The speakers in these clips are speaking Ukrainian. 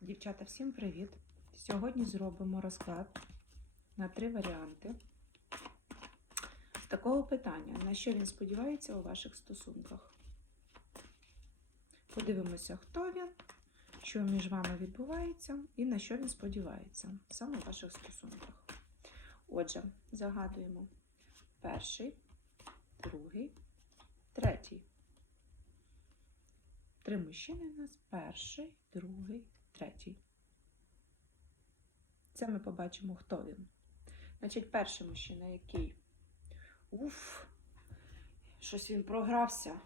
Дівчата, всім привіт! Сьогодні зробимо розклад на три варіанти з такого питання, на що він сподівається у ваших стосунках. Подивимося, хто він, що між вами відбувається і на що він сподівається саме у ваших стосунках. Отже, загадуємо перший, другий, третій. Три мужчини у нас перший, другий, третій. Це ми побачимо, хто він. Значить, перший мужчина, який уф, щось він програвся,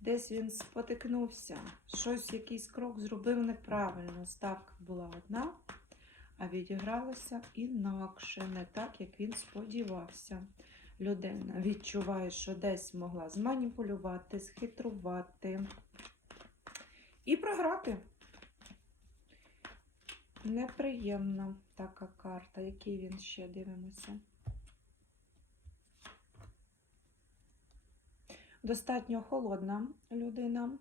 десь він спотикнувся, щось, якийсь крок зробив неправильно. Ставка була одна, а відігралося інакше, не так, як він сподівався. Людина відчуває, що десь могла зманіпулювати, схитрувати і програти. Неприємна така карта. Який він ще дивимося? Достатньо холодна людина.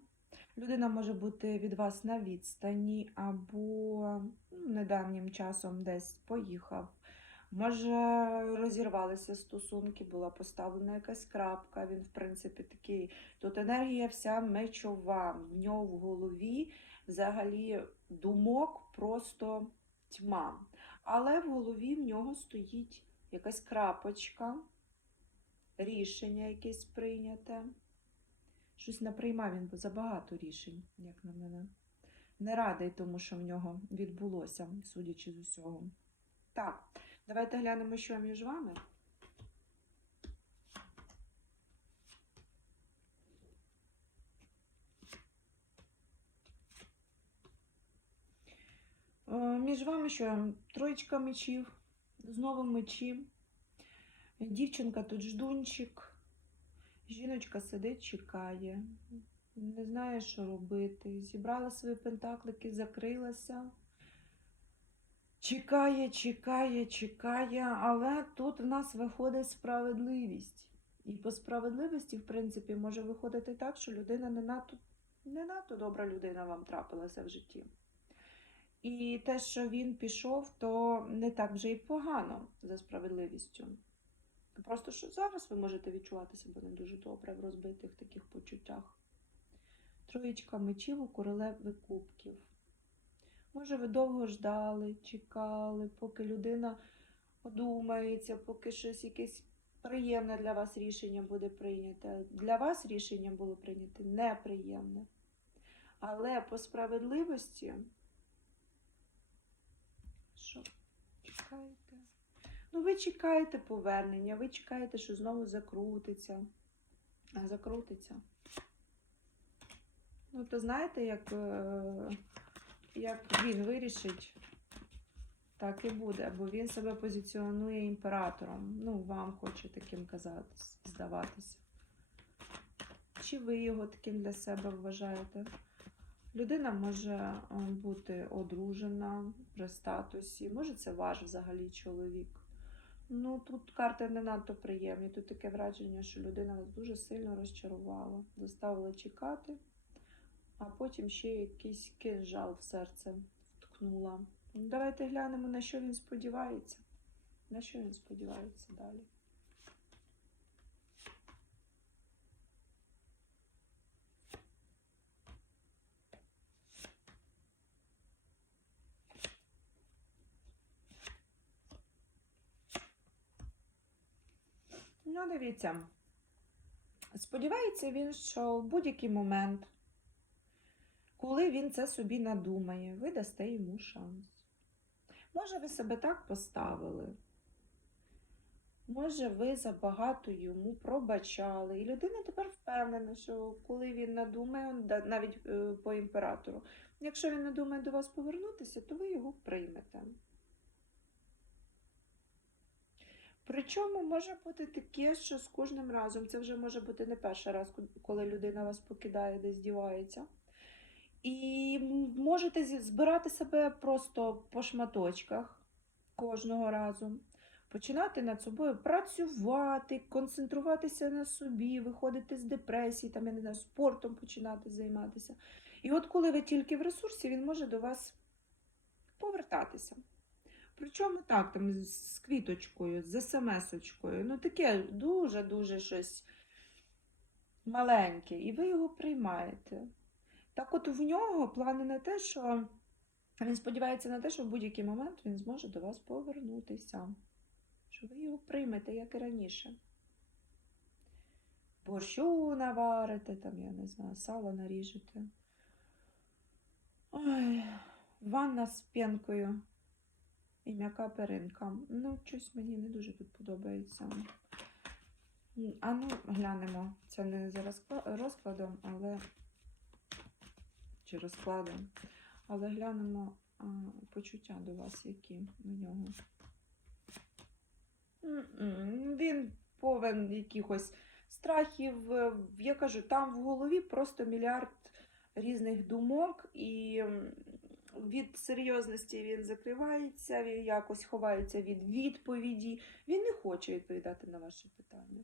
Людина може бути від вас на відстані, або ну, недавнім часом десь поїхав. Може, розірвалися стосунки, була поставлена якась крапка. Він, в принципі, такий. Тут енергія вся мечова. В нього в голові взагалі думок просто тьма. Але в голові в нього стоїть якась крапочка, рішення якесь прийняте. Щось не приймав він, забагато рішень, як на мене. Не радий тому, що в нього відбулося, судячи з усього. Так, давайте глянемо, що між вами. Е, Між вами що? Троєчка мечів, знову мечі. Дівчинка тут ждунчик. Жіночка сидить, чекає, не знає, що робити. Зібрала свої пентаклики, закрилася. Чекає, чекає, чекає, але тут в нас виходить справедливість. І по справедливості, в принципі, може виходити так, що людина не надто, не надто добра людина вам трапилася в житті. І те, що він пішов, то не так вже й погано за справедливістю. Просто що зараз ви можете відчувати себе не дуже добре в розбитих таких почуттях. Троєчка мечів у королеви кубків. Може, ви довго ждали, чекали, поки людина одумається, поки щось якесь приємне для вас рішення буде прийняте. Для вас рішення було прийняте неприємне. Але по справедливості, що чекаєте? Ну, ви чекаєте повернення, ви чекаєте, що знову закрутиться. Закрутиться. Ну, то знаєте, як, е, як він вирішить, так і буде. Бо він себе позиціонує імператором. Ну, вам хоче таким казати, здаватися. Чи ви його таким для себе вважаєте? Людина може е, бути одружена при статусі, може це ваш взагалі чоловік. Ну, тут карти не надто приємні. Тут таке враження, що людина вас дуже сильно розчарувала, заставила чекати, а потім ще якийсь кинжал в серце вткнула. Ну, Давайте глянемо, на що він сподівається. На що він сподівається далі. Ну, дивіться. Сподівається він, що в будь-який момент, коли він це собі надумає, ви дасте йому шанс. Може, ви себе так поставили. Може, ви забагато йому пробачали. І людина тепер впевнена, що коли він надумає, навіть е, по імператору, якщо він надумає до вас повернутися, то ви його приймете. Причому може бути таке, що з кожним разом це вже може бути не перший раз, коли людина вас покидає, десь дівається. І можете збирати себе просто по шматочках кожного разу, починати над собою працювати, концентруватися на собі, виходити з депресії, там, я не знаю, спортом починати займатися. І от коли ви тільки в ресурсі, він може до вас повертатися. Причому так, там з квіточкою, з смс-очкою. Ну, таке дуже-дуже щось маленьке, і ви його приймаєте. Так от в нього плани на те, що він сподівається на те, що в будь-який момент він зможе до вас повернутися. Що ви його приймете, як і раніше. Борщу наварите, там, я не знаю, сало наріжете. Ой, ванна з п'янкою і м'яка перинка. Ну, щось мені не дуже тут подобається. А ну, глянемо. Це не за розкладом, але. Чи розкладом. Але глянемо а, почуття до вас, які на нього. Він повен якихось страхів. Я кажу, там в голові просто мільярд різних думок, і від серйозності він закривається, він якось ховається від відповіді. Він не хоче відповідати на ваші питання.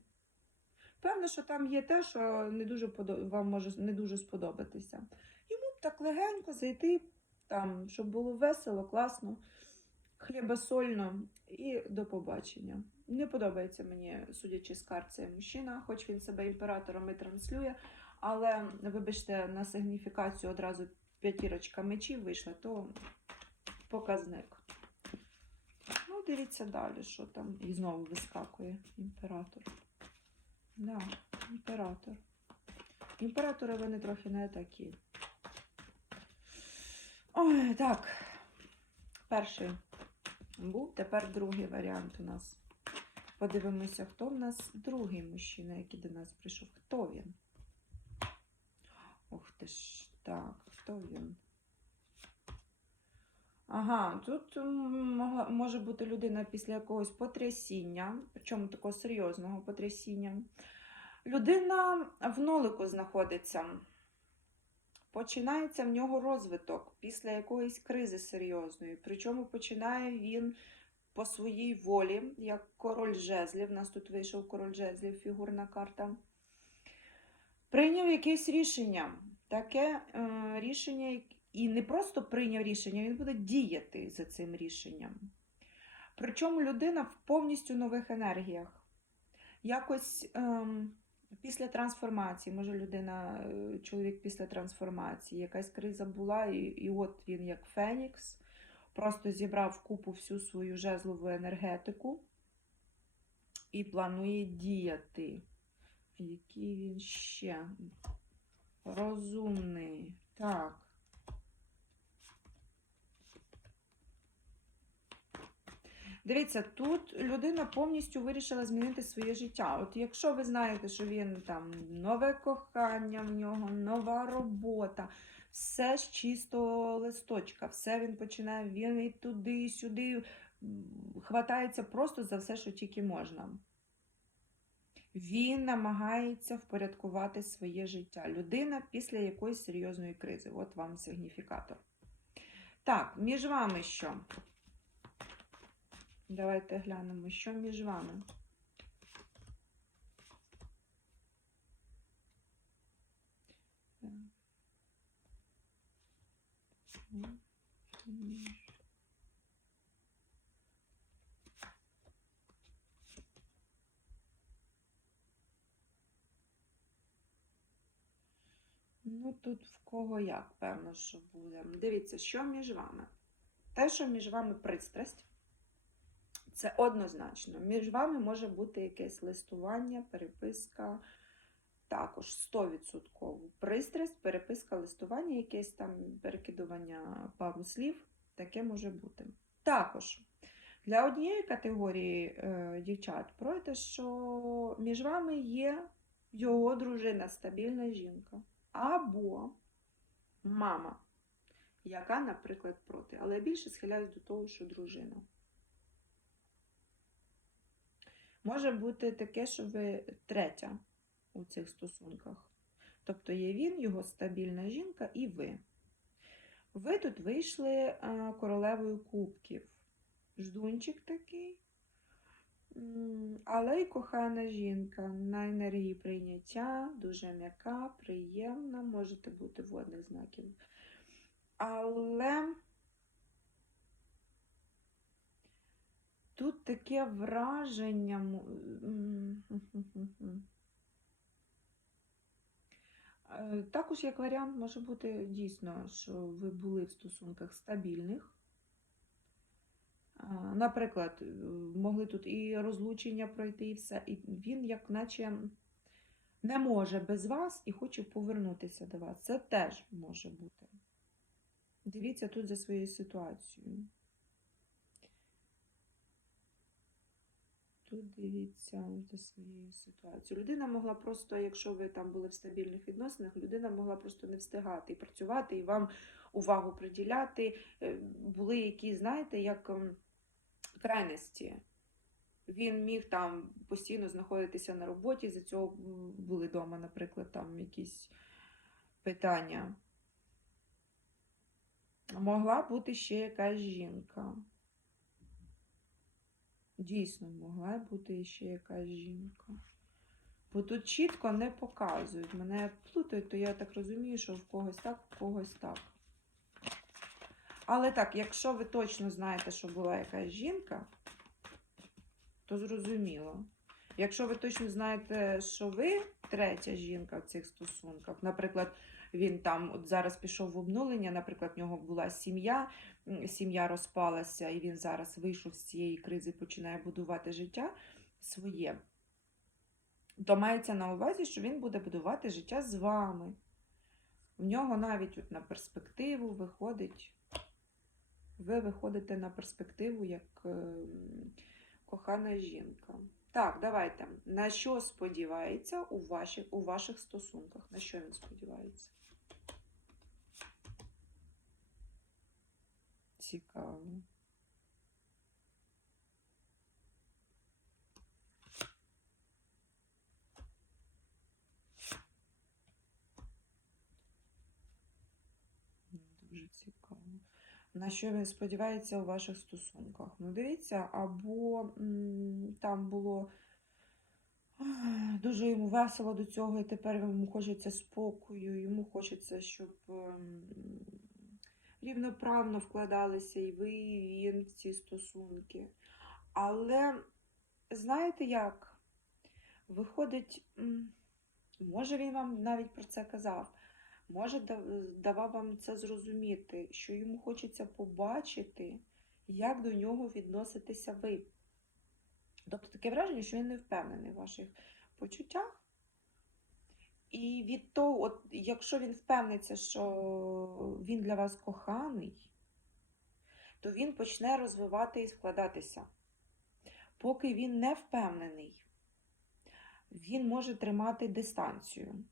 Певно, що там є те, що не дуже вам може не дуже сподобатися. Так легенько зайти, там, щоб було весело, класно, хлібосольно і до побачення. Не подобається мені, судячи з карт, цей мужчина, хоч він себе імператором і транслює, але, вибачте, на сигніфікацію одразу п'ятірочка мечів вийшла, то показник. Ну, дивіться далі, що там. І знову вискакує імператор. Да, імператор. Імператори вони трохи не такі. Ой, так. Перший був, тепер другий варіант у нас. Подивимося, хто в нас другий мужчина, який до нас прийшов. Хто він? Ух ти ж, так, хто він? Ага, тут може бути людина після якогось потрясіння, причому такого серйозного потрясіння. Людина в нолику знаходиться. Починається в нього розвиток після якоїсь кризи серйозної. Причому починає він по своїй волі, як король жезлів. У нас тут вийшов король жезлів, фігурна карта. Прийняв якесь рішення. Таке е, рішення, і не просто прийняв рішення, він буде діяти за цим рішенням. Причому людина в повністю нових енергіях. Якось ем, після трансформації, може людина, е, чоловік після трансформації, якась криза була, і, і от він, як Фенікс, просто зібрав купу всю свою жезлову енергетику і планує діяти. Який він ще розумний. Так. Дивіться, тут людина повністю вирішила змінити своє життя. От якщо ви знаєте, що він там нове кохання в нього, нова робота, все з чистого листочка, все він починає, він і туди, і сюди хватається просто за все, що тільки можна. Він намагається впорядкувати своє життя. Людина після якоїсь серйозної кризи. От вам сигніфікатор. Так, між вами що? Давайте глянемо, що між вами. Ну, тут в кого як, певно, що буде. Дивіться, що між вами. Те, що між вами пристрасть, це однозначно. Між вами може бути якесь листування, переписка, також 100%. Пристрасть, переписка, листування, якесь там перекидування пару слів, таке може бути. Також для однієї категорії е, дівчат пройде, що між вами є його дружина, стабільна жінка, або мама, яка, наприклад, проти. Але я більше схиляюсь до того, що дружина. Може бути таке, що ви третя у цих стосунках. Тобто є він, його стабільна жінка і ви. Ви тут вийшли королевою кубків. Ждунчик такий. Але й кохана жінка на енергії прийняття, дуже м'яка, приємна, можете бути водних знаків. Але тут таке враження. Е, Також як варіант може бути дійсно, що ви були в стосунках стабільних. Наприклад, е, могли тут і розлучення пройти, і все, і він як наче не може без вас і хоче повернутися до вас. Це теж може бути. Дивіться тут за своєю ситуацією. Тут дивіться за своєю ситуацією. Людина могла просто, якщо ви там були в стабільних відносинах, людина могла просто не встигати і працювати, і вам увагу приділяти. Е, Були якісь, знаєте, як ем, крайності. Він міг там постійно знаходитися на роботі, за цього були вдома, наприклад, там якісь питання. Могла бути ще якась жінка. Дійсно, могла бути ще якась жінка. Бо тут чітко не показують. Мене плутають, то я так розумію, що в когось так, в когось так. Але так, якщо ви точно знаєте, що була якась жінка, то зрозуміло. Якщо ви точно знаєте, що ви третя жінка в цих стосунках, наприклад, він там от зараз пішов в обнулення, наприклад, в нього була сім'я, сім'я розпалася, і він зараз вийшов з цієї кризи, починає будувати життя своє, то мається на увазі, що він буде будувати життя з вами. В нього навіть от на перспективу виходить, ви виходите на перспективу як ем, кохана жінка. Так, давайте. На що сподівається у ваших, у ваших стосунках? На що він сподівається? Цікаво. Дуже цікаво. На що він сподівається у ваших стосунках? Ну, дивіться, або м, там було дуже йому весело до цього, і тепер йому хочеться спокою, йому хочеться, щоб ем, рівноправно вкладалися і ви, і він в ці стосунки. Але знаєте як? Виходить, може він вам навіть про це казав. Може, давав вам це зрозуміти, що йому хочеться побачити, як до нього відноситеся ви. Тобто таке враження, що він не впевнений в ваших почуттях. І від того, от, якщо він впевниться, що він для вас коханий, то він почне розвивати і складатися. Поки він не впевнений, він може тримати дистанцію.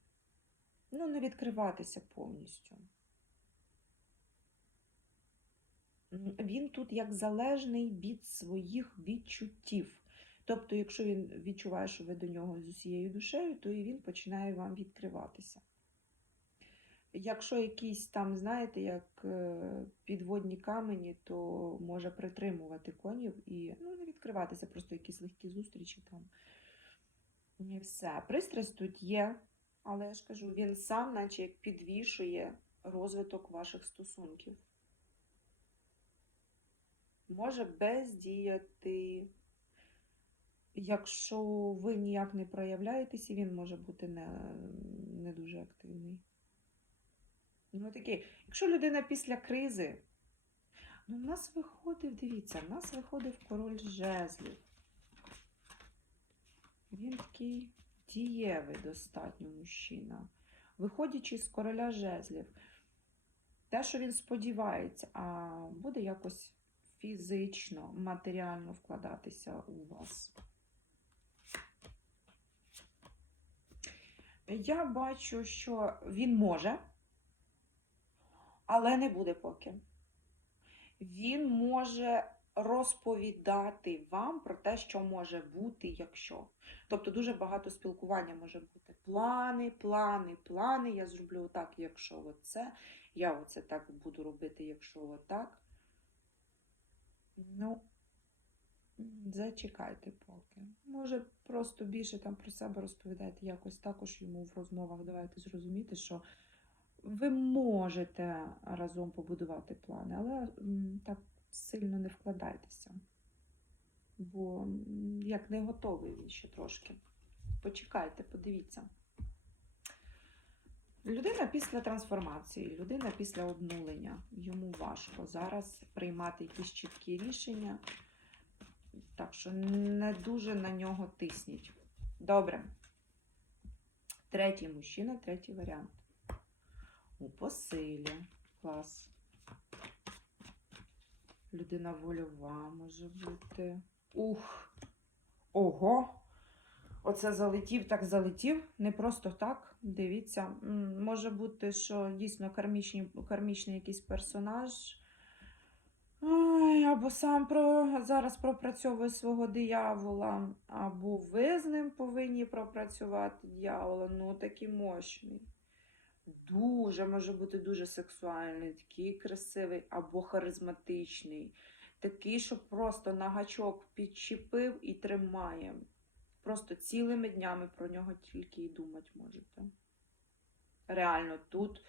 Ну, не відкриватися повністю. Він тут як залежний від своїх відчуттів. Тобто, якщо він відчуває, що ви до нього з усією душею, то і він починає вам відкриватися. Якщо якісь там, знаєте, як е, підводні камені, то може притримувати конів і ну, не відкриватися, просто якісь легкі зустрічі там. І все. Пристрасть тут є, але я ж кажу, він сам, наче як підвішує розвиток ваших стосунків. Може бездіяти. Якщо ви ніяк не проявляєтесь, і він може бути не, не дуже активний. Ну, такий, якщо людина після кризи, ну, в нас виходив, дивіться, в нас виходив король жезлів. Він такий дієвий достатньо мужчина. Виходячи з короля жезлів, те, що він сподівається, а буде якось фізично, матеріально вкладатися у вас. Я бачу, що він може, але не буде поки. Він може розповідати вам про те, що може бути, якщо. Тобто дуже багато спілкування може бути. Плани, плани, плани. Я зроблю отак, якщо оце. Я оце так буду робити, якщо отак. Ну, Зачекайте поки. Може, просто більше там про себе розповідайте якось також йому в розмовах. Давайте зрозуміти, що ви можете разом побудувати плани, але так сильно не вкладайтеся. Бо як не готовий він ще трошки. Почекайте, подивіться. Людина після трансформації, людина після обнулення. Йому важко зараз приймати якісь чіткі рішення. Так що не дуже на нього тисніть. Добре. Третій мужчина, третій варіант. У посилі. Клас. Людина вольова може бути. Ух. Ого. Оце залетів, так залетів. Не просто так. Дивіться. Може бути, що дійсно кармічний, кармічний якийсь персонаж. Ой, або сам про, зараз пропрацьовує свого диявола, або ви з ним повинні пропрацювати диявола. Ну, такий мощний. Дуже, може бути дуже сексуальний, такий красивий або харизматичний. Такий, що просто на гачок підчепив і тримає. Просто цілими днями про нього тільки і думати можете. Реально, тут.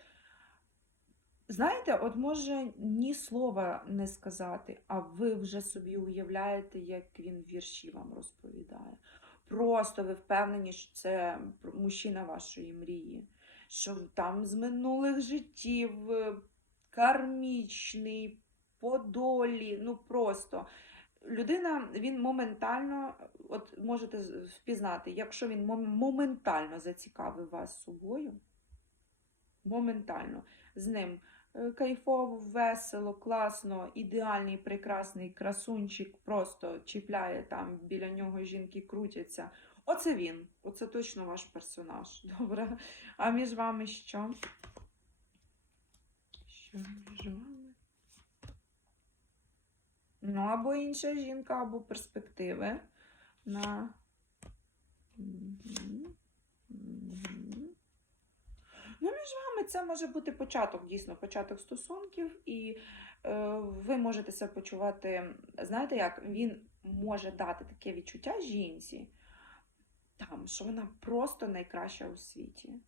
Знаєте, от може ні слова не сказати, а ви вже собі уявляєте, як він вірші вам розповідає. Просто ви впевнені, що це мужчина вашої мрії, що там з минулих життів е, кармічний, по долі, ну просто. Людина, він моментально, от можете впізнати, якщо він моментально зацікавив вас собою, моментально з ним кайфово, весело, класно, ідеальний, прекрасний красунчик, просто чіпляє там, біля нього жінки крутяться. Оце він, оце точно ваш персонаж. Добре. А між вами що? Що між вами? Ну, або інша жінка, або перспективи на. Мгм. Мгм. Ну, між вами це може бути початок, дійсно, початок стосунків, і е, ви можете себе почувати. Знаєте як? Він може дати таке відчуття жінці, там, що вона просто найкраща у світі.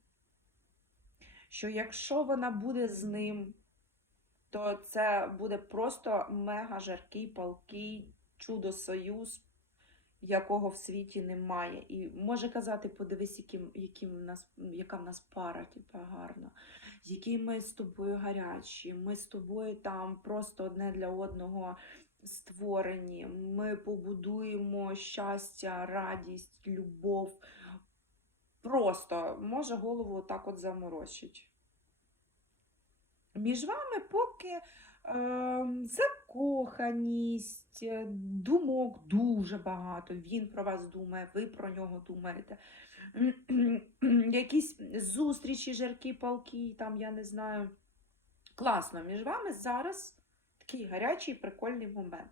Що якщо вона буде з ним, то це буде просто мега жаркий, палкий чудо-союз, якого в світі немає. І може казати, подивись, яким, яким в нас, яка в нас пара, типа, гарна, які ми з тобою гарячі, ми з тобою там просто одне для одного створені. Ми побудуємо щастя, радість, любов. Просто може голову так от заморочить. Між вами поки закоханість, е, думок дуже багато. Він про вас думає, ви про нього думаєте. Якісь зустрічі, жаркі палки, там, я не знаю. Класно, між вами зараз такий гарячий, прикольний момент.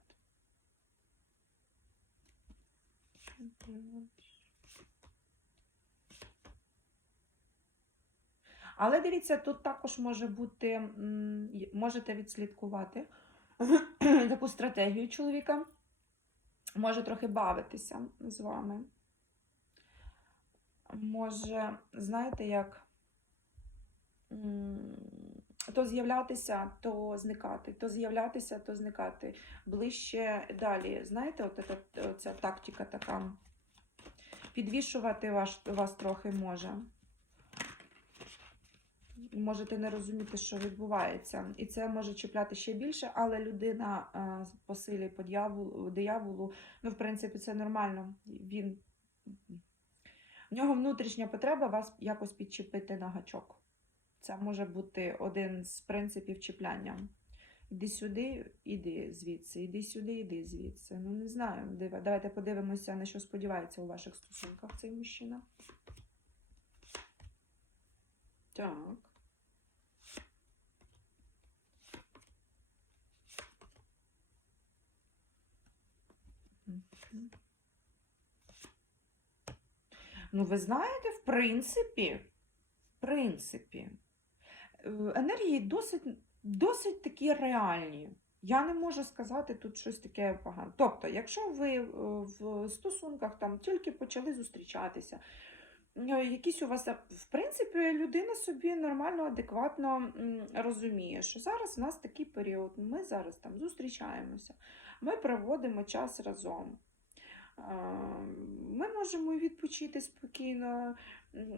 Але дивіться, тут також може бути, можете відслідкувати таку стратегію чоловіка. Може трохи бавитися з вами. Може, знаєте, як то з'являтися, то зникати, то з'являтися, то зникати. Ближче далі. Знаєте, от ця, тактика така. Підвішувати вас, вас трохи може можете не розуміти, що відбувається. І це може чіпляти ще більше, але людина е, по силі, по дьяволу, дияволу, ну, в принципі, це нормально. Він... В нього внутрішня потреба вас якось підчепити на гачок. Це може бути один з принципів чіпляння. Іди сюди, іди звідси, іди сюди, іди звідси. Ну, не знаю. Давайте подивимося, на що сподівається у ваших стосунках цей мужчина. Так. Ну, ви знаєте, в принципі, в принципі, е, енергії досить, досить такі реальні. Я не можу сказати тут щось таке погане. Тобто, якщо ви е, в стосунках там тільки почали зустрічатися, якісь у вас, е, в принципі, людина собі нормально, адекватно розуміє, що зараз у нас такий період, ми зараз там зустрічаємося, ми проводимо час разом. Е, Ми можемо відпочити спокійно,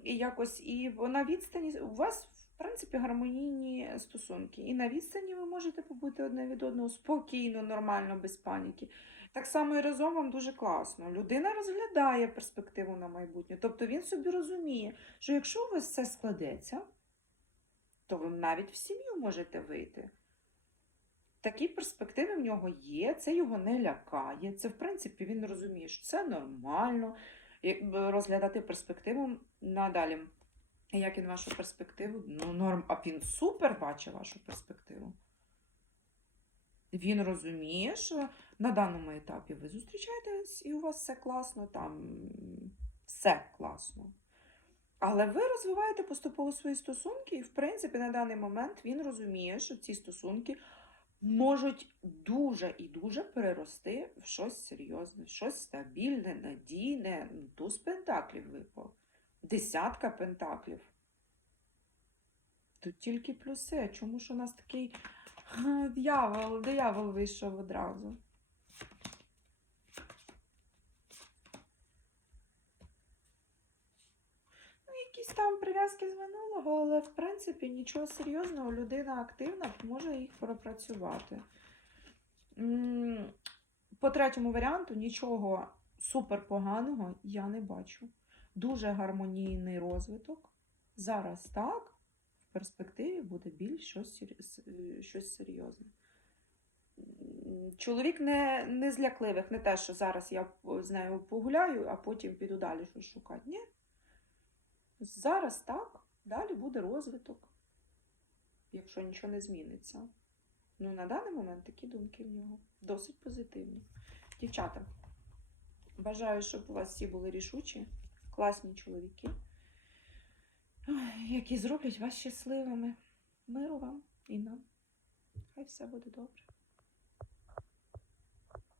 і якось, і на відстані у вас, принципі, гармонійні стосунки. І на відстані ви можете побути одне від одного спокійно, нормально, без паніки. Так само і разом вам дуже класно. Людина розглядає перспективу на майбутнє. Тобто він собі розуміє, що якщо у вас все складеться, то ви навіть в сім'ю можете вийти. Такі перспективи в нього є, це його не лякає. Це, в принципі, він розуміє, що це нормально розглядати перспективу надалі. Як він вашу перспективу? Ну, норм, а він супер бачить вашу перспективу. Він розуміє, що на даному етапі ви зустрічаєтесь і у вас все класно, там все класно. Але ви розвиваєте поступово свої стосунки, і, в принципі, на даний момент він розуміє, що ці стосунки можуть дуже і дуже перерости в щось серйозне, щось стабільне, надійне. Ну, Туз пентаклів випав. Десятка пентаклів. Тут тільки плюси. Чому ж у нас такий га, дьявол, диявол вийшов одразу? Ну, якісь там прив'язки з минулого, але в принципі нічого серйозного, людина активна, може їх пропрацювати. По третьому варіанту нічого супер поганого я не бачу. Дуже гармонійний розвиток. Зараз так, в перспективі буде більш щось, е, щось серйозне. Чоловік не, не з лякливих, не те, що зараз я з нею погуляю, а потім піду далі щось шукати. Ні. Зараз так, далі буде розвиток, якщо нічого не зміниться. Ну, на даний момент такі думки в нього досить позитивні. Дівчата, бажаю, щоб у вас всі були рішучі, класні чоловіки, які зроблять вас щасливими. Миру вам і нам. Хай все буде добре.